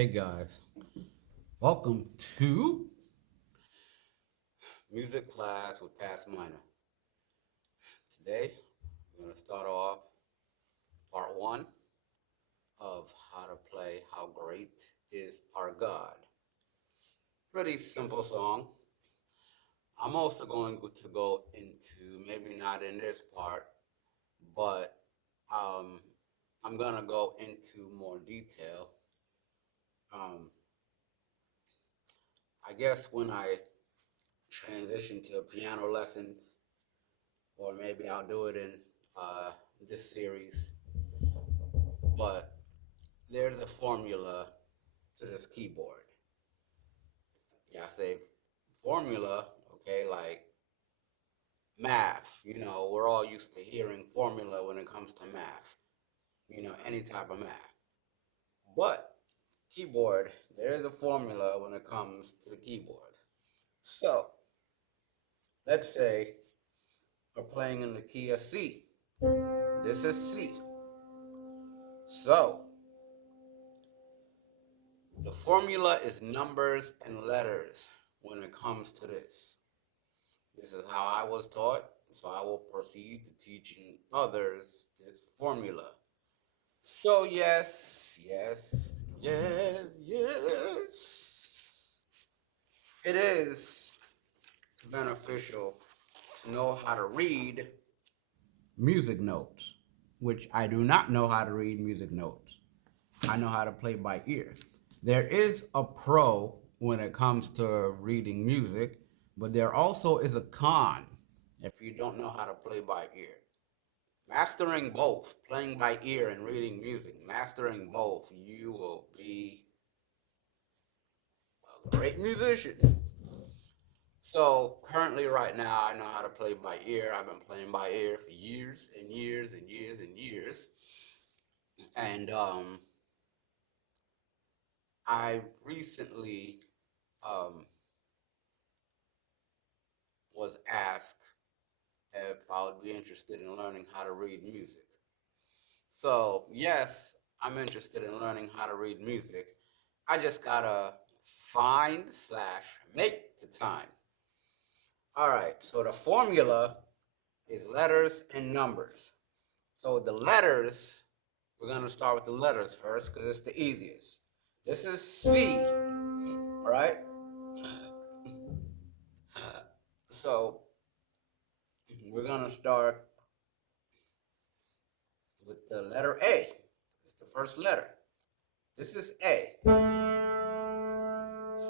Hey guys, welcome to Music Class with Past Minor. Today, we're going to start off part one of how to play How Great Is Our God. Pretty simple song. I'm also going to go into, maybe not in this part, but I'm going to go into more detail. I guess when I transition to piano lessons, or maybe I'll do it in this series. But there's a formula to this keyboard. Yeah, I say formula, okay, like math. We're all used to hearing formula when it comes to math, any type of math. But keyboard, there is a formula when it comes to the keyboard. So, let's say we're playing in the key of C. This is C. So, the formula is numbers and letters when it comes to this. This is how I was taught, so I will proceed to teaching others this formula. So yes, it is beneficial to know how to read music notes, which I do not know how to read music notes. I know how to play by ear. There is a pro when it comes to reading music, but there also is a con if you don't know how to play by ear. Mastering both, playing by ear and reading music, mastering both, you will be a great musician. So currently right now, I know how to play by ear. I've been playing by ear for years and years and years and years. And I recently was asked if I would be interested in learning how to read music. So, yes, I'm interested in learning how to read music. I just gotta find/make the time. All right, so the formula is letters and numbers. So the letters, we're gonna start with the letters first because it's the easiest. This is C, all right? So we're gonna start with the letter A. It's the first letter. This is A.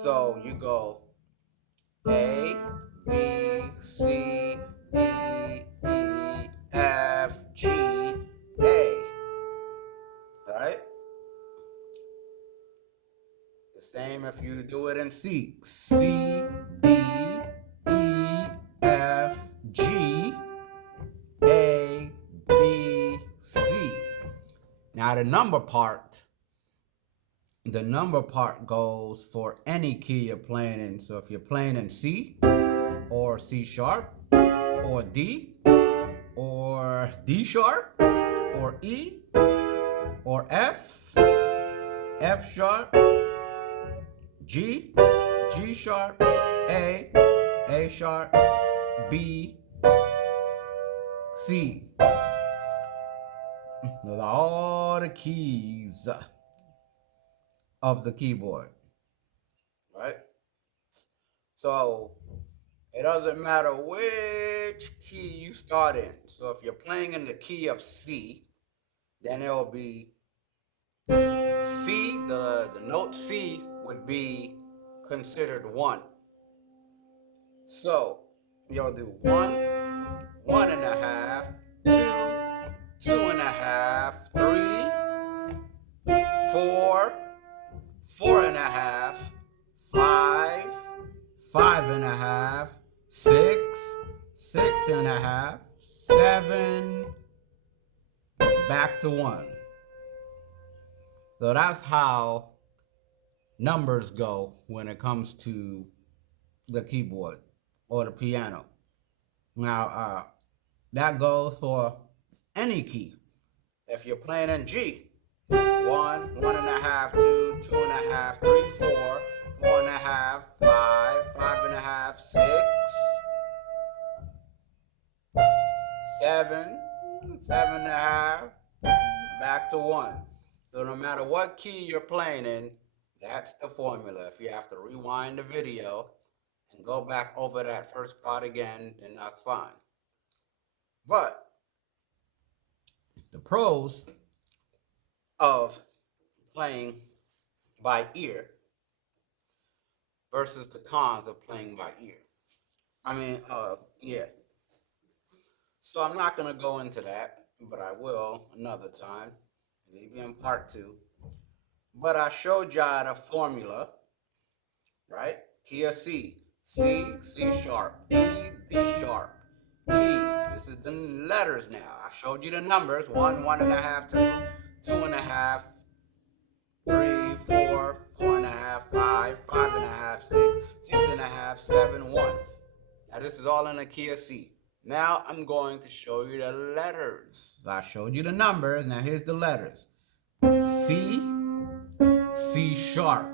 So you go A, B, C, D, E, F, G, A. Alright? The same if you do it in C. C, D, E, F, G, A, B, C. Now the number part goes for any key you're playing in. So if you're playing in C or C sharp or D or D sharp or E or F, F sharp, G, G sharp, A sharp, B, C. Those are all the keys of the keyboard, right? So it doesn't matter which key you start in. So if you're playing in the key of C, then it will be C, the note C would be considered 1. So you'll do 1, 1.5, 2, 2.5, 3, 4, 4.5, 5, 5.5, 6, 6.5, 7, back to 1. So that's how numbers go when it comes to the keyboard or the piano. Now, that goes for any key. If you're playing in G, 1, 1.5, 2, 2.5, back to 1. So no matter what key you're playing in, that's the formula. If you have to rewind the video and go back over that first part again, then that's fine. But the pros of playing by ear versus the cons of playing by ear. Yeah. So I'm not going to go into that, but I will another time, maybe in part 2. But I showed y'all the formula, right? Key of C, C, C sharp, D, D sharp, E. This is the letters now. I showed you the numbers, 1, 1.5, 2, 2.5, 3, 4, 4.5, 5, 5.5, 6, 6.5, 7, 1. Now this is all in the key of C. Now I'm going to show you the letters. I showed you the numbers. Now here's the letters. C, C sharp,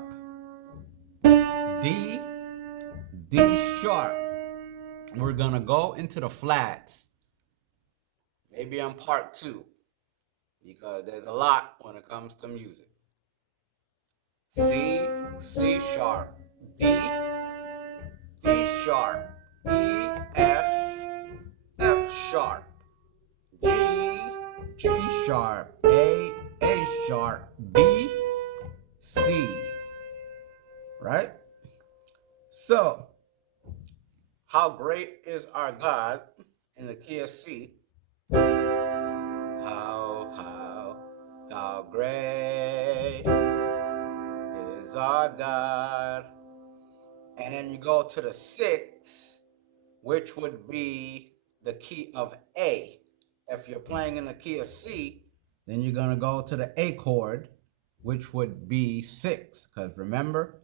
D, D sharp. We're going to go into the flats, maybe on part 2, because there's a lot when it comes to music. C, C sharp, D, D sharp, E, F, F sharp, G, G sharp, A sharp, B, C. Right? So, how great is our God in the key of C? How great is our God. And then you go to the 6, which would be the key of A. If you're playing in the key of C, then you're going to go to the A chord, which would be 6. Because remember,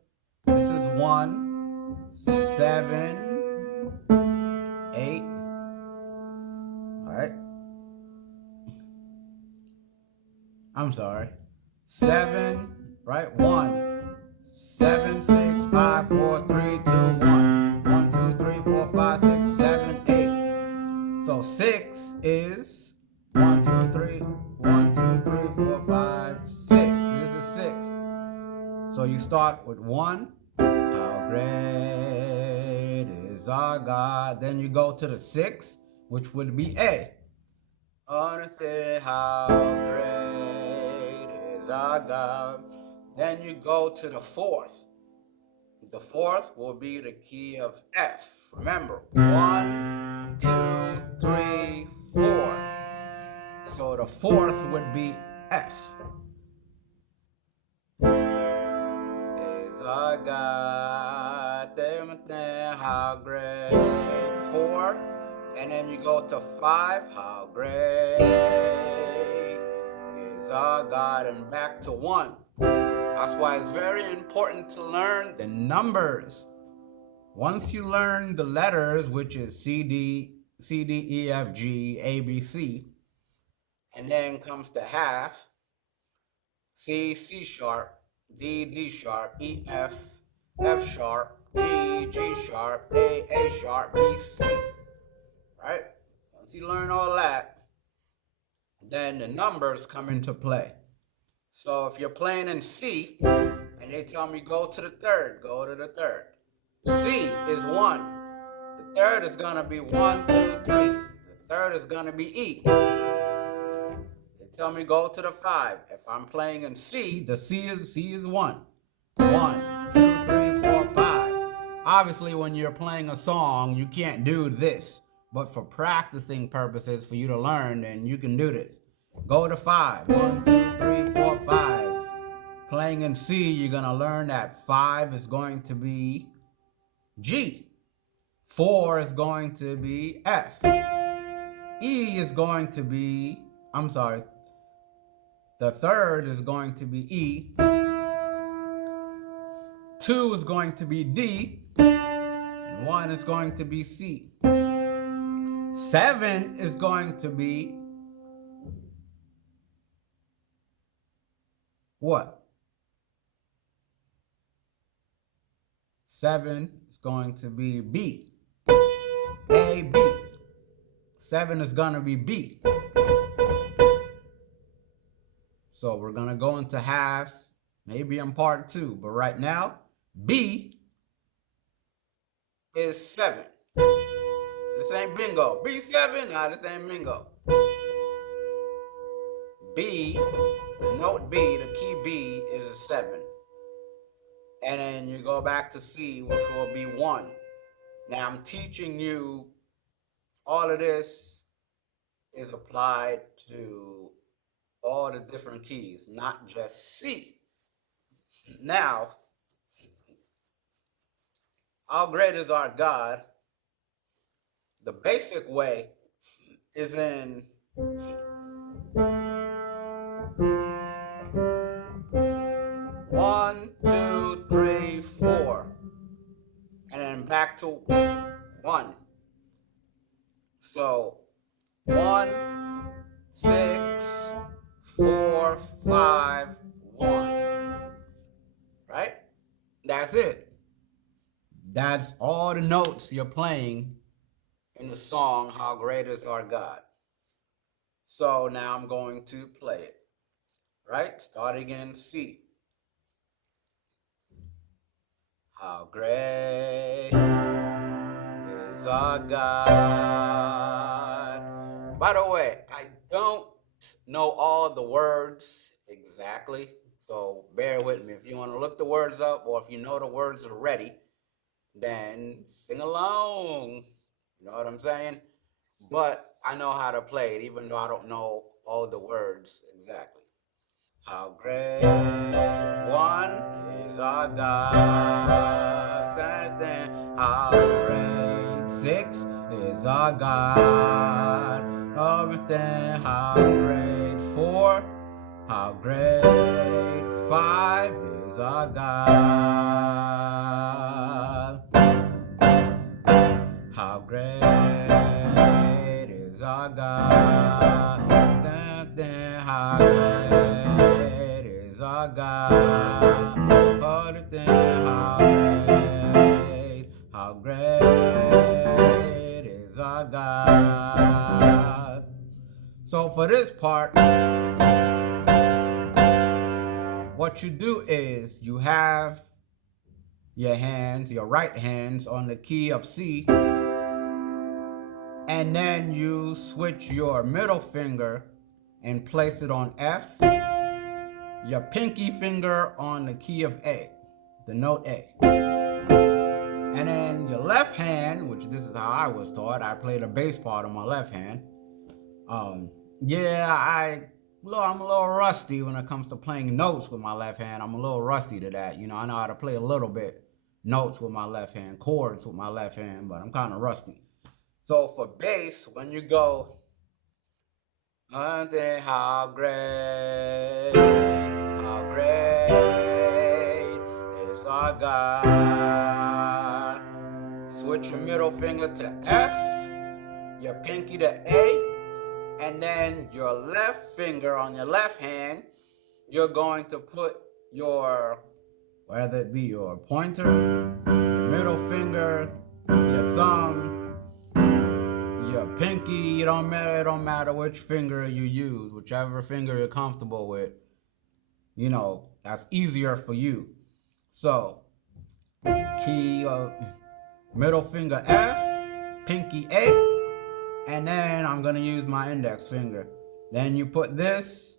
this is 1, 7, 8. All right. I'm sorry. 7, right? 1, 7, 6, 5, 4, 3, 2, 1. 1, 2, 3, 4, 5, 6, 7, 8. So 6 is 1, 2, 3, 1, 2, 3, 4, 5, 6. This is 6. So you start with 1. How great is our God. Then you go to the 6, which would be A. On say how great is our God. Then you go to the 4th. The 4th will be the key of F. Remember, 1, 2, 3, 4. So the 4th would be F. Is our God, how great. 4, and then you go to 5. How great is our God, and back to 1. That's why it's very important to learn the numbers. Once you learn the letters, which is C, D, E, F, G, A, B, C, and then comes to half, C, C sharp, D, D sharp, E, F, F sharp, G, G sharp, A sharp, B, C. Right? Once you learn all that, then the numbers come into play. So if you're playing in C, and they tell me go to the 3rd, go to the 3rd. C is 1. The 3rd is going to be 1, 2, 3. The 3rd is going to be E. They tell me go to the 5. If I'm playing in C, the C is 1. 1, 2, 3, 4, 5. Obviously, when you're playing a song, you can't do this. But for practicing purposes, for you to learn, then you can do this. Go to 5. 1, 2, 3, 4, 5. Playing in C, you're going to learn that 5 is going to be G. 4 is going to be F. E is going to be, the 3rd is going to be E. 2 is going to be D. And 1 is going to be C. 7 is going to be what? 7 is going to be B. A, B. 7 is going to be B. So we're going to go into halves, maybe in part 2. But right now, B is 7. This ain't bingo. B7, nah, this ain't bingo. B, the note B, the key B is a 7. And then you go back to C, which will be 1. Now I'm teaching you, all of this is applied to all the different keys, not just C. Now, how great is our God? The basic way is in 1, 2, 3, 4, and then back to 1. So 1, 6, 4, 5, 1. Right? That's it. That's all the notes you're playing in the song, How Great Is Our God. So now I'm going to play it. Right? Starting in C. How great is our God. By the way, I don't know all the words exactly, so bear with me. If you want to look the words up, or if you know the words already, then sing along. You know what I'm saying? But I know how to play it, even though I don't know all the words exactly. How great one is our God. Then how great 6 is our God. Then how great 4. How great 5 is our God. How great is our God. Then how great is our God. Then how great is our God. So for this part, what you do is you have your hands, your right hands on the key of C, and then you switch your middle finger and place it on F, your pinky finger on the key of A, the note A. And then your left hand, which this is how I was taught, I play the bass part on my left hand. I'm a little rusty when it comes to playing notes with my left hand. I'm a little rusty to that. You know, I know how to play a little bit notes with my left hand, chords with my left hand, but I'm kind of rusty. So for bass, when you go, how great is our God. Switch your middle finger to F, your pinky to A, and then your left finger on your left hand, you're going to put your, whether it be your pointer, your middle finger, your thumb, your pinky, it don't matter which finger you use, whichever finger you're comfortable with, you know, that's easier for you. So, key of middle finger F, pinky A, and then I'm going to use my index finger. Then you put this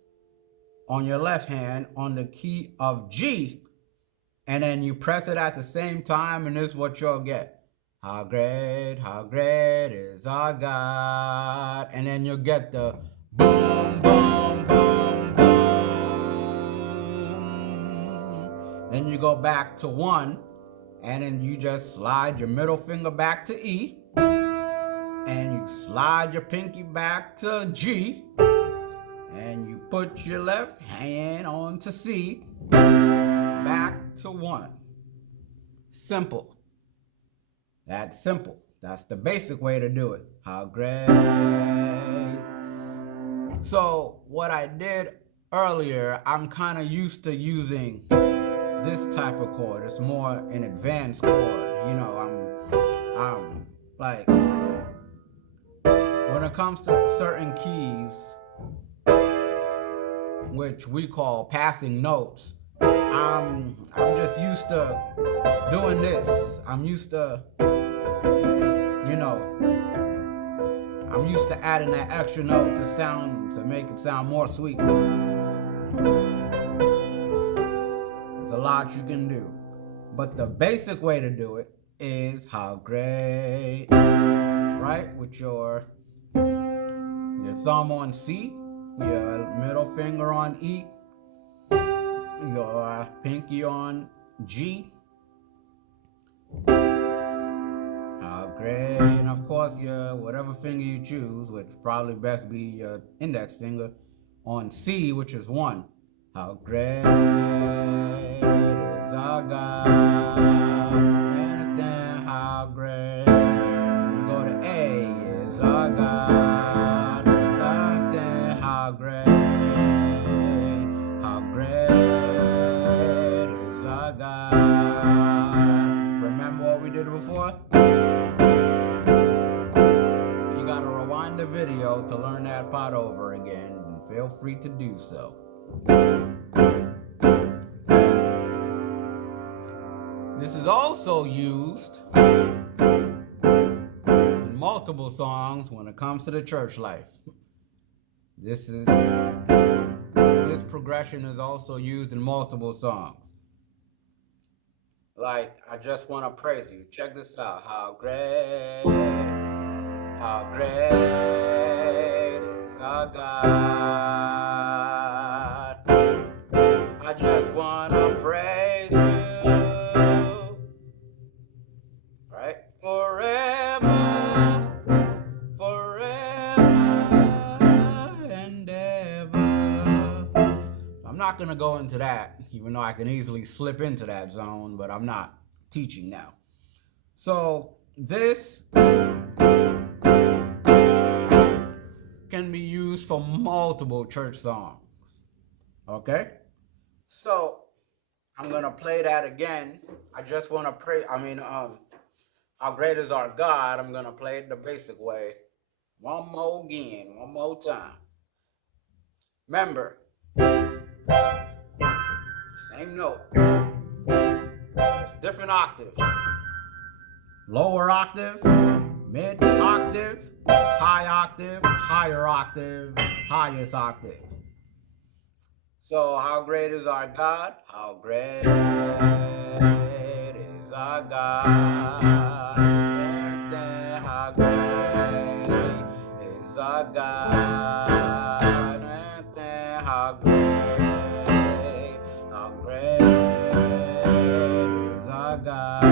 on your left hand on the key of G, and then you press it at the same time, and this is what you'll get. How great is our God. And then you'll get the boom, boom, boom, boom. Then you go back to 1, and then you just slide your middle finger back to E, and you slide your pinky back to G, and you put your left hand onto C, back to 1. Simple. That's simple. That's the basic way to do it. How great. So what I did earlier, I'm kind of used to using this type of chord. It's more an advanced chord. You know, I'm like, when it comes to certain keys, which we call passing notes. I'm just used to doing this. I'm used to, I'm used to adding that extra note to make it sound more sweet. There's a lot you can do, but the basic way to do it is how great, right? With your thumb on C, your middle finger on E, your pinky on G. How great, and of course your whatever finger you choose, which probably best be your index finger on C, which is 1. How great is our God, and then how great. And we go to A, is our God, and then how great is our God. Remember what we did before? If you gotta rewind the video to learn that part over again, then feel free to do so. This is also used in multiple songs when it comes to the church life. This progression is also used in multiple songs. Like, I just want to praise you. Check this out. How great is our God. I just want to praise you. Right? Forever and ever. I'm not going to go into that, even though I can easily slip into that zone, but I'm not teaching now. So this can be used for multiple church songs. Okay? So I'm going to play that again. I just want to pray. How great is our God? I'm going to play it the basic way. One more time. Remember, same note, just different octave. Lower octave, mid octave, high octave, higher octave, highest octave. So how great is our God? How great is our God? And then how great is our God? And then how great is our God?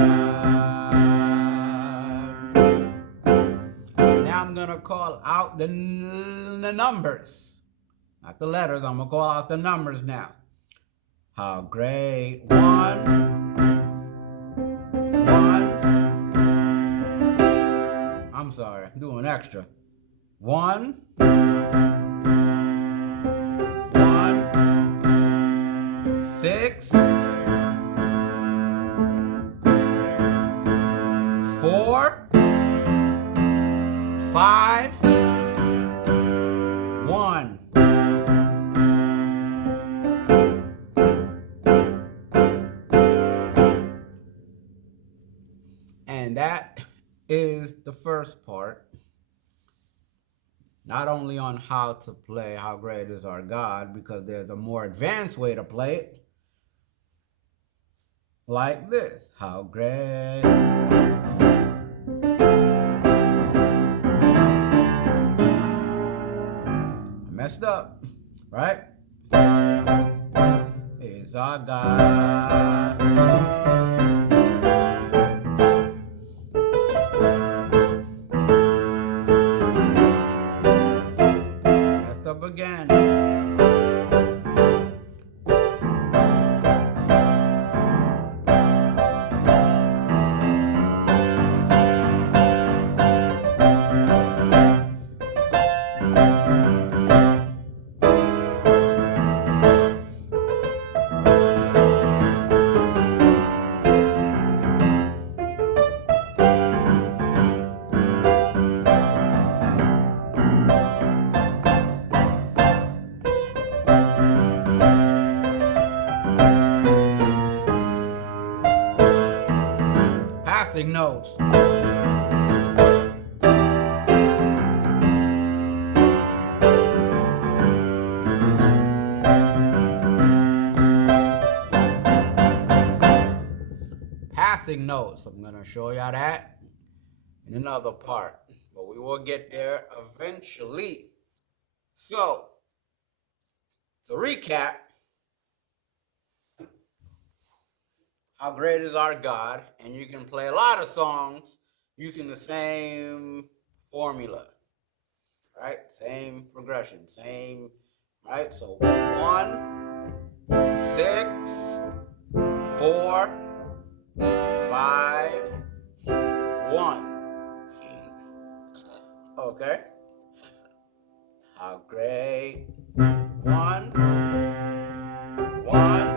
Now I'm gonna call out the numbers. Not the letters, I'm going to call out the numbers now. How great. 1. I'm sorry, I'm doing extra. 1. 6. 4. 5. 1. And that is the first part. Not only on how to play How Great Is Our God, because there's a more advanced way to play it. Like this. How great. I messed up, right? Is our God. Again. passing notes. Passing notes. I'm going to show y'all that in another part, but we will get there eventually. So, to recap, how great is our God? And you can play a lot of songs using the same formula, right? Same progression, same, right? So 1, 6, 4, 5, 1. Okay? How great? 1, 1.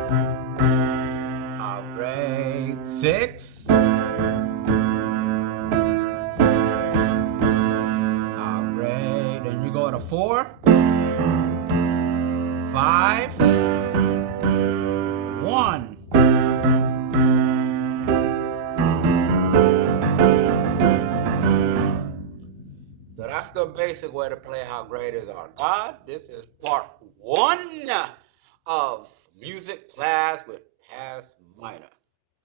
How great? 6. How great? Then you go to 4, 5, 1. So that's the basic way to play How Great Is Our God. This is part 1 of music class with past minor.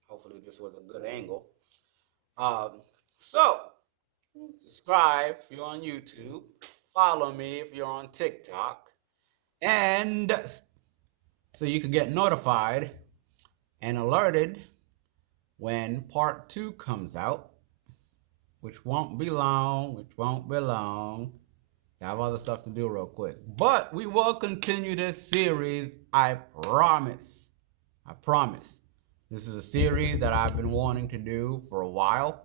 Hopefully this was a good angle. So, subscribe if you're on YouTube. Follow me if you're on TikTok. And so you can get notified and alerted when part 2 comes out, which won't be long, I have other stuff to do real quick. But we will continue this series, I promise. I promise. This is a series that I've been wanting to do for a while.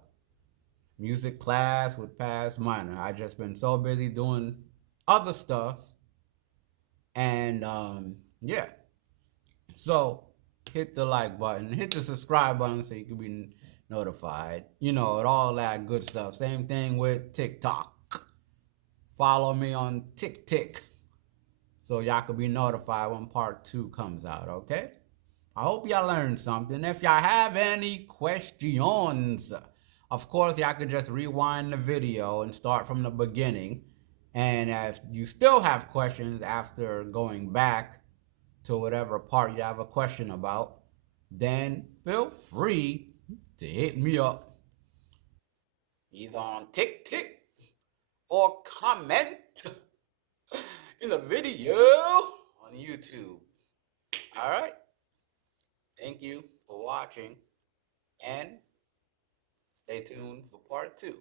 Music class with past minor. I just been so busy doing other stuff. And yeah. So hit the like button, hit the subscribe button so you can be notified. You know, all that good stuff. Same thing with TikTok. Follow me on TikTok so y'all can be notified when part 2 comes out, okay? I hope y'all learned something. If y'all have any questions, of course, y'all could just rewind the video and start from the beginning. And if you still have questions after going back to whatever part you have a question about, then feel free to hit me up either on TikTok or comment in the video on YouTube. All right. Thank you for watching and stay tuned for part 2.